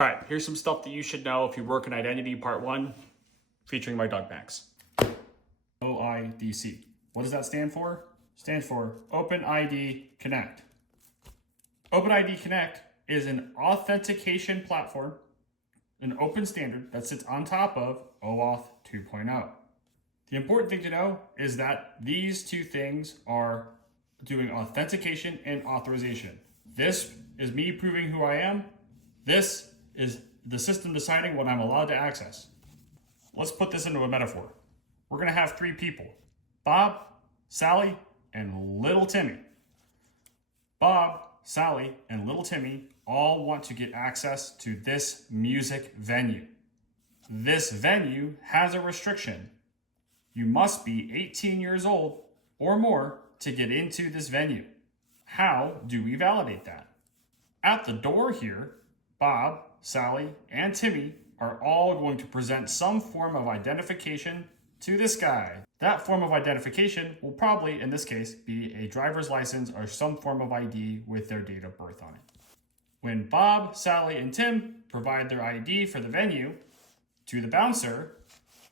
All right, here's some stuff that you should know if you work in identity part 1, featuring my dog Max. OIDC. What does that stand for? Stands for Open ID Connect. Open ID Connect is an authentication platform, an open standard that sits on top of OAuth 2.0. The important thing to know is that these two things are doing authentication and authorization. This is me proving who I am. This is the system deciding what I'm allowed to access. Let's put this into a metaphor. We're gonna have 3 people: Bob, Sally, and little Timmy. Bob, Sally, and little Timmy all want to get access to this music venue. This venue has a restriction. You must be 18 years old or more to get into this venue. How do we validate that? At the door here, Bob, Sally, and Timmy are all going to present some form of identification to this guy. That form of identification will probably, in this case, be a driver's license or some form of ID with their date of birth on it. When Bob, Sally, and Tim provide their ID for the venue to the bouncer,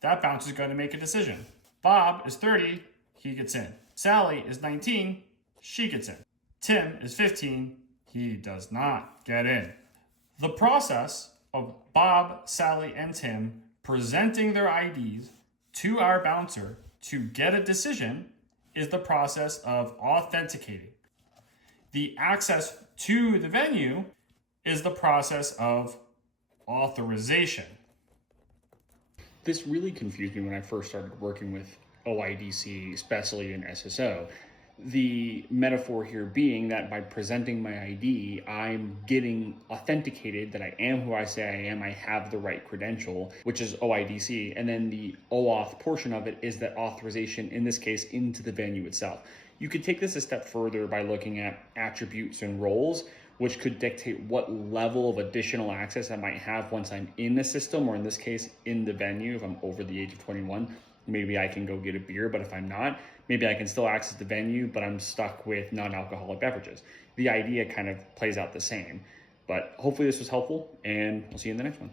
that bouncer is going to make a decision. Bob is 30, he gets in. Sally is 19, she gets in. Tim is 15, he does not get in. The process of Bob, Sally, and Tim presenting their IDs to our bouncer to get a decision is the process of authenticating. The access to the venue is the process of authorization. This really confused me when I first started working with OIDC, especially in SSO. The metaphor here being that by presenting my ID, I'm getting authenticated that I am who I say I am, I have the right credential, which is OIDC. And then the OAuth portion of it is that authorization, in this case, into the venue itself. You could take this a step further by looking at attributes and roles, which could dictate what level of additional access I might have once I'm in the system, or in this case, in the venue. If I'm over the age of 21, maybe I can go get a beer, but if I'm not, maybe I can still access the venue, but I'm stuck with non-alcoholic beverages. The idea kind of plays out the same, but hopefully this was helpful, and I'll see you in the next one.